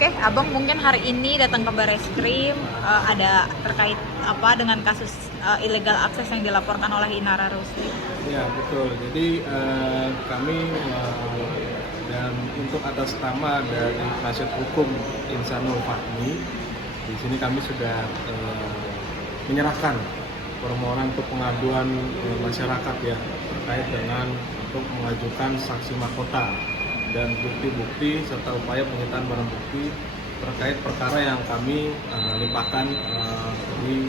Oke, Abang mungkin hari ini datang ke Bareskrim ada terkait apa dengan kasus illegal akses yang dilaporkan oleh Inara Rusli. Ya betul. Jadi kami dan untuk atas nama dari penasihat hukum Insanul Fahmi, di sini kami sudah menyerahkan permohonan untuk pengaduan masyarakat ya terkait dengan untuk mengajukan saksi mahkota dan bukti-bukti serta upaya penyitaan barang bukti terkait perkara yang kami limpahkan di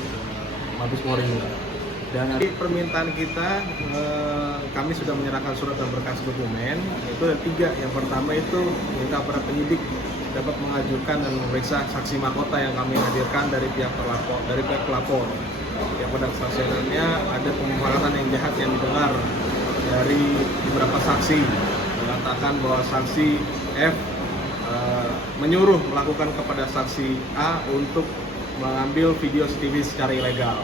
Mabes Polri. Dan dari permintaan kita, kami sudah menyerahkan surat dan berkas dokumen. Itu ada 3. Yang pertama itu minta para penyidik dapat mengajukan dan memeriksa saksi mahkota yang kami hadirkan dari pihak pelapor. Yang pada kesaksiannya ada pemahaman yang jahat yang didengar dari beberapa saksi, mengatakan bahwa saksi F menyuruh melakukan kepada saksi A untuk mengambil video CCTV secara ilegal.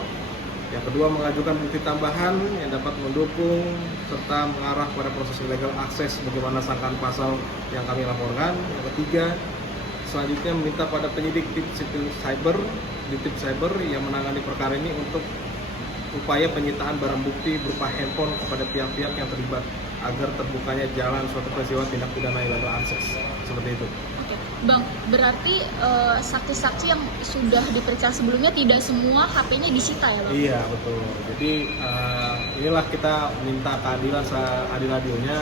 Yang kedua, mengajukan bukti tambahan yang dapat mendukung serta mengarah pada proses illegal akses bagaimana sangkaan pasal yang kami laporkan. Yang ketiga, selanjutnya meminta pada penyidik Ditip Cyber yang menangani perkara ini untuk upaya penyitaan barang bukti berupa handphone kepada pihak-pihak yang terlibat agar terbukanya jalan suatu peristiwa tindak pidana illegal akses. Seperti itu. Bang, berarti saksi-saksi yang sudah diperiksa sebelumnya tidak semua HP-nya disita ya Bang? Iya betul. Jadi inilah kita minta keadilan seadil-adilnya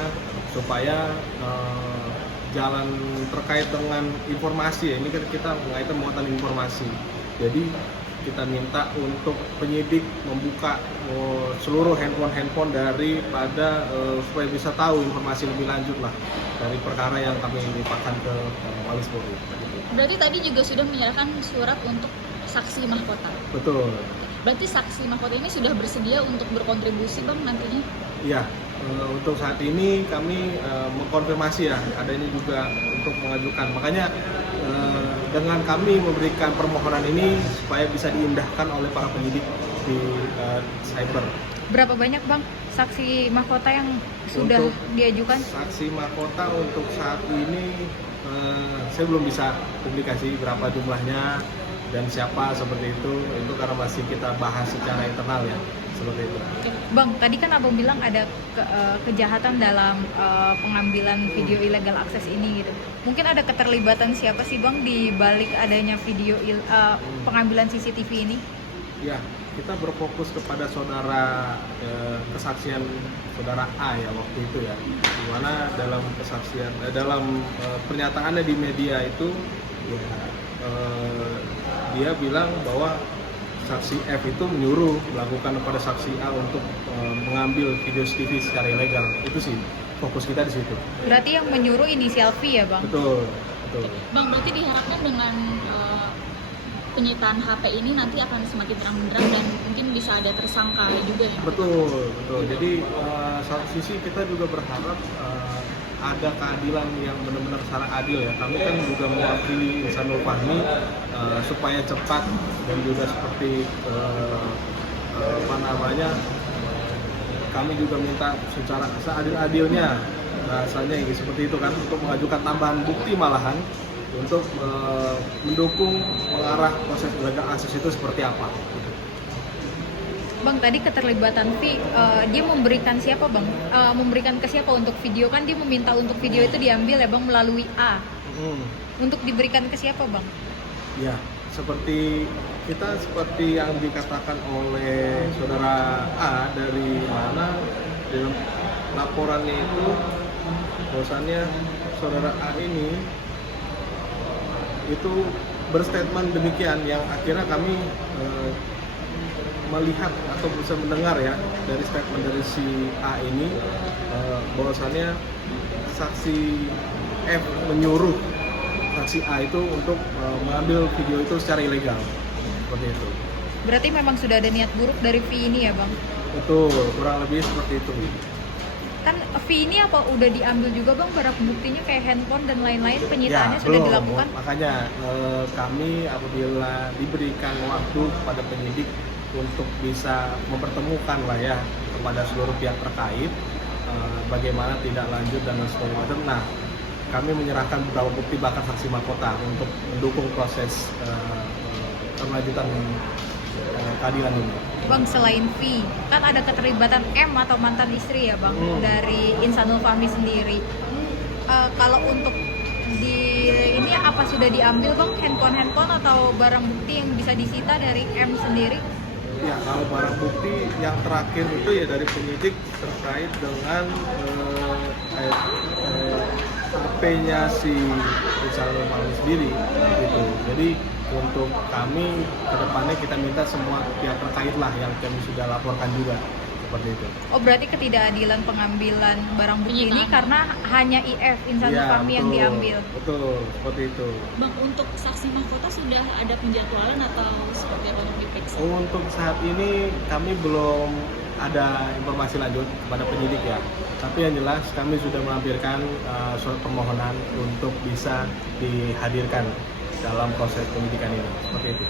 supaya jalan terkait dengan informasi ya. Ini kan kita mengaitkan muatan informasi. Jadi kita minta untuk penyidik membuka seluruh handphone daripada supaya bisa tahu informasi lebih lanjut lah dari perkara yang kami limpahkan ke Mabes Polri. Berarti tadi juga sudah menyerahkan surat untuk saksi mahkota. Betul. Berarti saksi mahkota ini sudah bersedia untuk berkontribusi Bang nantinya? Iya, untuk saat ini kami mengkonfirmasi ya adanya juga untuk mengajukan. Makanya dengan kami memberikan permohonan ini supaya bisa diindahkan oleh para penyidik di cyber. Berapa banyak Bang saksi mahkota yang sudah Untuk diajukan? Saksi mahkota untuk saat ini saya belum bisa publikasi berapa jumlahnya dan siapa seperti itu karena masih kita bahas secara internal ya, seperti itu. Oke. Bang, tadi kan Abang bilang ada kejahatan dalam pengambilan video illegal akses ini gitu. Mungkin ada keterlibatan siapa sih Bang di balik adanya video pengambilan CCTV ini? Ya, kita berfokus kepada kesaksian saudara A ya waktu itu ya, dimana dalam kesaksian pernyataannya di media itu ya, dia bilang bahwa saksi F itu menyuruh melakukan kepada saksi A untuk mengambil video CCTV secara ilegal. Itu sih fokus kita di situ. Berarti yang menyuruh inisial V ya Bang? Betul. Bang, berarti diharapkan dengan penyitaan HP ini nanti akan semakin terang-benderang dan mungkin bisa ada tersangka juga ya? Betul. Jadi satu sisi kita juga berharap ada keadilan yang benar-benar secara adil ya. Kami kan juga mewakili Insanul Fahmi supaya cepat dan juga seperti kami juga minta secara seadil-adilnya bahasanya seperti itu kan, untuk mengajukan tambahan bukti malahan untuk mendukung mengarah proses illegal akses itu seperti apa. Bang, tadi keterlibatan V, dia memberikan siapa Bang? Memberikan ke siapa untuk video? Kan dia meminta untuk video itu diambil ya Bang melalui A. Untuk diberikan ke siapa Bang? Ya, seperti yang dikatakan oleh saudara A dari mana dalam laporannya itu bahwasannya saudara A ini itu berstatement demikian yang akhirnya kami melihat atau bisa mendengar ya dari statement dari si A ini bahwasannya saksi F menyuruh saksi A itu untuk mengambil video itu secara ilegal, seperti itu. Berarti memang sudah ada niat buruk dari V ini ya Bang? Betul, kurang lebih seperti itu. Kan V ini apa udah diambil juga Bang barang buktinya kayak handphone dan lain-lain, penyitaannya Ya, sudah belum. dilakukan? Makanya kami apabila diberikan waktu kepada penyidik untuk bisa mempertemukan lah ya kepada seluruh pihak terkait bagaimana tindak lanjut dan segala macam. Nah, kami menyerahkan beberapa bukti bahkan saksi mahkota untuk mendukung proses kelanjutan keadilan ini. Bang, selain V, kan ada keterlibatan M atau mantan istri ya Bang, dari Insanul Fahmi sendiri. Kalau untuk di ini apa sudah diambil Bang handphone atau barang bukti yang bisa disita dari M sendiri? Ya, kalau barang bukti yang terakhir itu ya dari penyidik terkait dengan HP-nya si Insanul Fahmi sendiri gitu. Jadi untuk kami kedepannya kita minta semua pihak terkait lah yang kami sudah laporkan juga seperti itu. Oh, berarti ketidakadilan pengambilan barang bukti ini Penyitaan. karena hanya IF Insanul Iya, Fahmi yang betul. diambil. Betul, seperti itu. Bang, untuk saksi mahkota sudah ada penjadwalan atau seperti apa untuk diperiksa? Untuk saat ini kami belum ada informasi lanjut kepada penyidik ya. Tapi yang jelas kami sudah melampirkan surat permohonan untuk bisa dihadirkan dalam proses penyidikan ini. Seperti itu.